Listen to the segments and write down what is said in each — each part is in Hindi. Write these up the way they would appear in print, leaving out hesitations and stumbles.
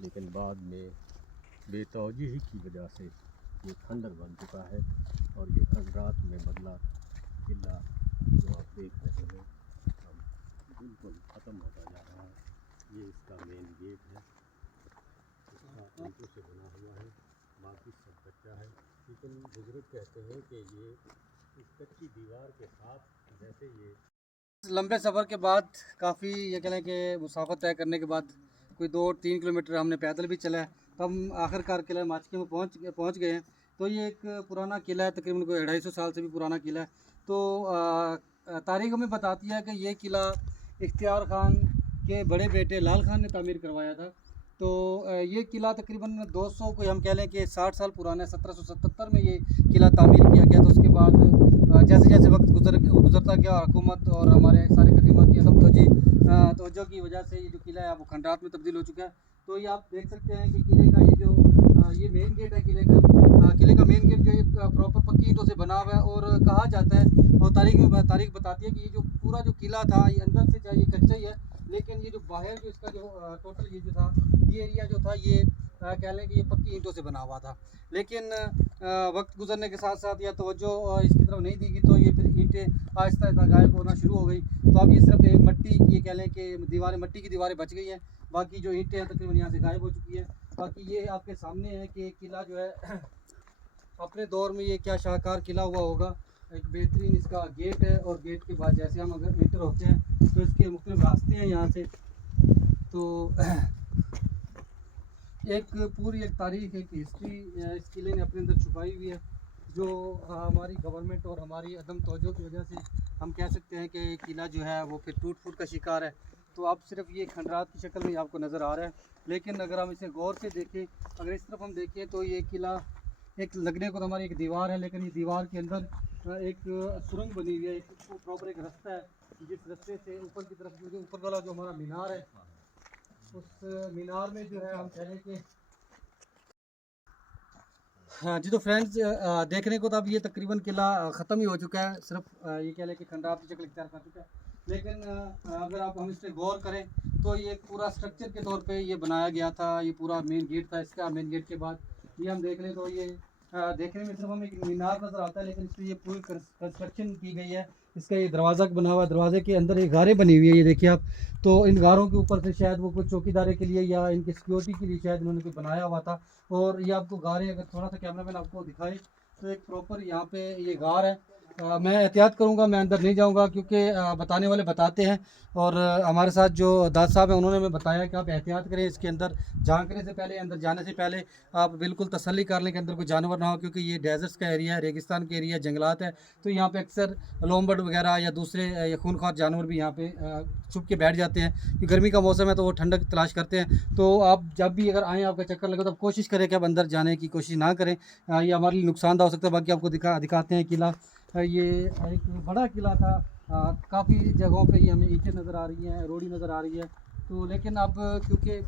लेकिन बाद में बेतवजही की वजह से ये खंडर बन चुका है और ये खंडरात में बदला किला जो आप देख रहे हैं अब बिल्कुल ख़त्म होता जा रहा है। ये इसका मेन गेट है, इसका ईंटों से बना हुआ है, बाकी सब कच्चा है। लेकिन बुजुर्ग कहते हैं कि ये इस कच्ची दीवार के साथ जैसे ये लंबे सफ़र के बाद काफ़ी ये कह लें कि मुसाफत तय करने के बाद कोई 2-3 किलोमीटर हमने पैदल भी चला है, तो हम आखिरकार किला माचकी में पहुंच गए हैं। तो ये एक पुराना किला है, तकरीबन कोई 250 साल से भी पुराना किला है। तो तारीख हमें बताती है कि ये किला इख्तियार खान के बड़े बेटे लाल खान ने तामीर करवाया था। तो ये किला तकरीबन 200 कोई हम कह लें कि 60 साल पुराना है। 1777 में ये किला तामीर किया गया। तो उसके बाद जैसे जैसे वक्त गुजरता गया, हुकूमत और हमारे सारे कदीमा की अदम तवज्जो की वजह से ये जो किला है वो खंडात में तब्दील हो चुका है। तो ये आप देख सकते हैं कि किले का ये जो ये मेन गेट है, किले का मेन गेट जो है प्रॉपर पक्की ईंटों से बना हुआ है। और कहा जाता है और तारीख बताती है कि ये जो पूरा जो किला था ये अंदर से चाहे ये कच्चा ही है, लेकिन ये जो बाहर जो इसका जो टोटल ये जो था ये एरिया जो था ये कह लें कि ये पक्की ईंटों से बना हुआ था। लेकिन वक्त गुजरने के साथ साथ या तवज्जो इसकी तरफ नहीं दी गई, तो ये फिर ईंटें आहिस्ता आहिस्ता गायब होना शुरू हो गई। तो अब ये सिर्फ एक मट्टी ये कह लें कि दीवारें, मट्टी की दीवारें बच गई हैं, बाकी जो ईंटें हैं तकरीबन यहाँ से गायब हो चुकी है। बाकी ये आपके सामने है कि किला जो है अपने दौर में ये क्या शाहकार किला हुआ होगा। एक बेहतरीन इसका गेट है और गेट के बाद जैसे हम अगर एंटर होते हैं तो इसके मुख्तलिफ रास्ते हैं यहाँ से। तो एक पूरी एक तारीख, एक हिस्ट्री इस किले ने अपने अंदर छुपाई हुई है, जो हमारी गवर्नमेंट और हमारी अदम तवज्जो की वजह से हम कह सकते हैं कि किला जो है वो फिर टूट फूट का शिकार है। तो अब सिर्फ ये खंडरात की शक्ल में आपको नज़र आ रहा है, लेकिन अगर हम इसे गौर से देखें, अगर इस तरफ हम देखें तो ये किला एक लगने को तो हमारी एक दीवार है, लेकिन ये दीवार के अंदर एक सुरंग बनी हुई है, एक प्रॉपर एक रास्ता है जिस रास्ते से ऊपर की तरफ जो ऊपर वाला जो हमारा मीनार है, उस मीनार में जो है हम कह लें कि हाँ जी। तो फ्रेंड्स देखने को तो अब ये तकरीबन किला ख़त्म ही हो चुका है, सिर्फ ये कह लें कि खंडात की शक्ल इख्तियार कर चुका है। लेकिन अगर आप हम इस पर गौर करें तो ये पूरा स्ट्रक्चर के तौर पे ये बनाया गया था। ये पूरा मेन गेट था, इसका मेन गेट के बाद ये हम देख लें तो ये देखने में सिर्फ हमें एक मीनार नज़र आता है, लेकिन इसमें ये पूरी कंस्ट्रक्शन की गई है। इसका ये दरवाज़ा बना हुआ है, दरवाजे के अंदर ये गारें बनी हुई है, ये देखिए आप। तो इन गारों के ऊपर से शायद वो कुछ चौकीदारे के लिए या इनकी सिक्योरिटी के लिए शायद उन्होंने कुछ बनाया हुआ था। और ये आपको गारें अगर थोड़ा सा कैमरामैन आपको दिखाए तो एक प्रॉपर यहाँ पे ये गार है। मैं एहतियात करूँगा, मैं अंदर नहीं जाऊँगा क्योंकि बताने वाले बताते हैं। और हमारे साथ जो दाद साहब हैं उन्होंने हमें बताया कि आप एहतियात करें, इसके अंदर झांकने से पहले, अंदर जाने से पहले आप बिल्कुल तसल्ली कर लें कि अंदर कोई जानवर ना हो, क्योंकि ये डेजर्ट्स का एरिया है, रेगिस्तान का एरिया, जंगलात है। तो यहाँ पे अक्सर लोमबर्ड वगैरह या दूसरे या खूनख्वार जानवर भी यहाँ पे छुप के बैठ जाते हैं, क्योंकि गर्मी का मौसम है तो वो ठंडक तलाश करते हैं। तो आप जब भी अगर आएँ, आपका चक्कर लगे, तो आप कोशिश करें कि आप अंदर जाने की कोशिश ना करें, ये हमारे लिए नुकसानदा हो सकता है। बाकी आपको दिखाते हैं किला। ये एक बड़ा किला था, काफ़ी जगहों पे ये हमें ईंटें नज़र आ रही हैं, रोड़ी नज़र आ रही है। तो लेकिन अब क्योंकि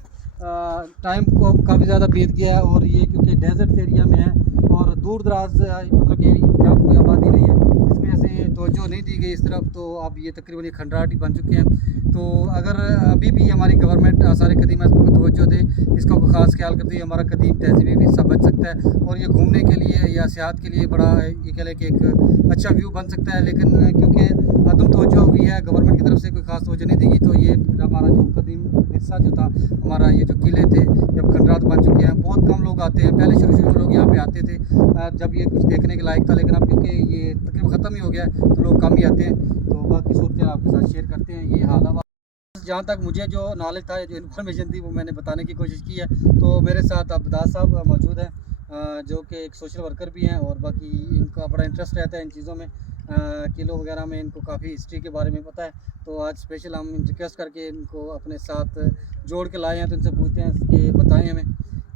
टाइम को काफ़ी ज़्यादा बीत गया है और ये क्योंकि डेजर्ट एरिया में है और दूर दराज मतलब कि जहाँ कोई आबादी नहीं है, इस वजह से तवज्जो नहीं दी गई इस तरफ। तो अब ये तकरीबन ये खंडराट ही बन चुके हैं। तो अगर अभी भी हमारी गवर्नमेंट सारे कदीम इसको तवज्जो दे, इसका कोई ख़ास ख्याल करती है, हमारा कदीम तहजीबी विरसा बच सकता है और ये घूमने के लिए या सियाहत के लिए बड़ा ये कह लें कि एक अच्छा व्यू बन सकता है। लेकिन क्योंकि अदम तवज्जो हुई है, गवर्नमेंट की तरफ से कोई ख़ास तवज्जो नहीं दी गई, तो ये हमारा जो कदीम विरसा जो था, हमारा ये जो किले थे, जब खंडरात बन चुके हैं, बहुत कम लोग आते हैं। पहले शुरू में लोग यहाँ पे आते थे जब ये कुछ देखने के लायक था, लेकिन अब क्योंकि ये तकरीबन ख़त्म ही हो गया है तो लोग कम ही आते हैं। तो बाकी सूरत आपके साथ शेयर करते हैं। ये हाल है, जहाँ तक मुझे जो नॉलेज था, जो इन्फॉर्मेशन थी, वो मैंने बताने की कोशिश की है। तो मेरे साथ अब दास साहब मौजूद हैं, जो कि एक सोशल वर्कर भी हैं और बाकी इनका बड़ा इंटरेस्ट रहता है इन चीज़ों में, किलो वगैरह में इनको काफ़ी हिस्ट्री के बारे में पता है। तो आज स्पेशल हम रिक्वेस्ट करके इनको अपने साथ जोड़ के लाए हैं। तो इनसे पूछते हैं कि बताएं हमें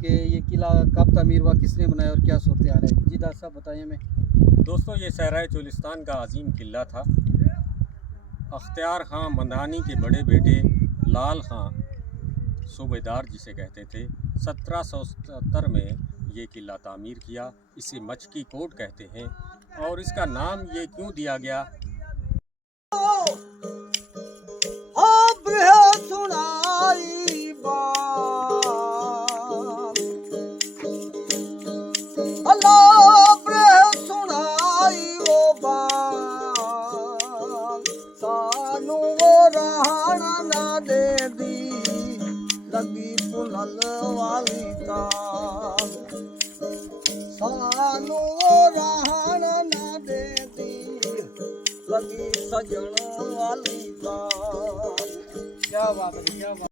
कि ये किला कब तामीर हुआ, किसने बनाया और क्या सूरत हाल है। जी दास साहब बताएं हमें। दोस्तों, ये सहराए चोलिस्तान का अजीम किला था। अख्तियार खां मंदानी के बड़े बेटे लाल खां सूबेदार जिसे कहते थे, 1777 में ये किला तामीर किया। इसे मचकी कोट कहते हैं और इसका नाम ये क्यों दिया गया, अब है सुनाई बात ਰਾਣ ਨਾ ਦੇਦੀ ਲੱਗੀ ਪੁਨਲ ਵਾਲੀ ਤਾਂ ਸਾਨੂੰ ਉਹ ਰਾਣ ਨਾ ਦੇਦੀ ਲੱਗੀ ਸਜਣ ਵਾਲੀ ਤਾਂ क्या बात है, क्या बात।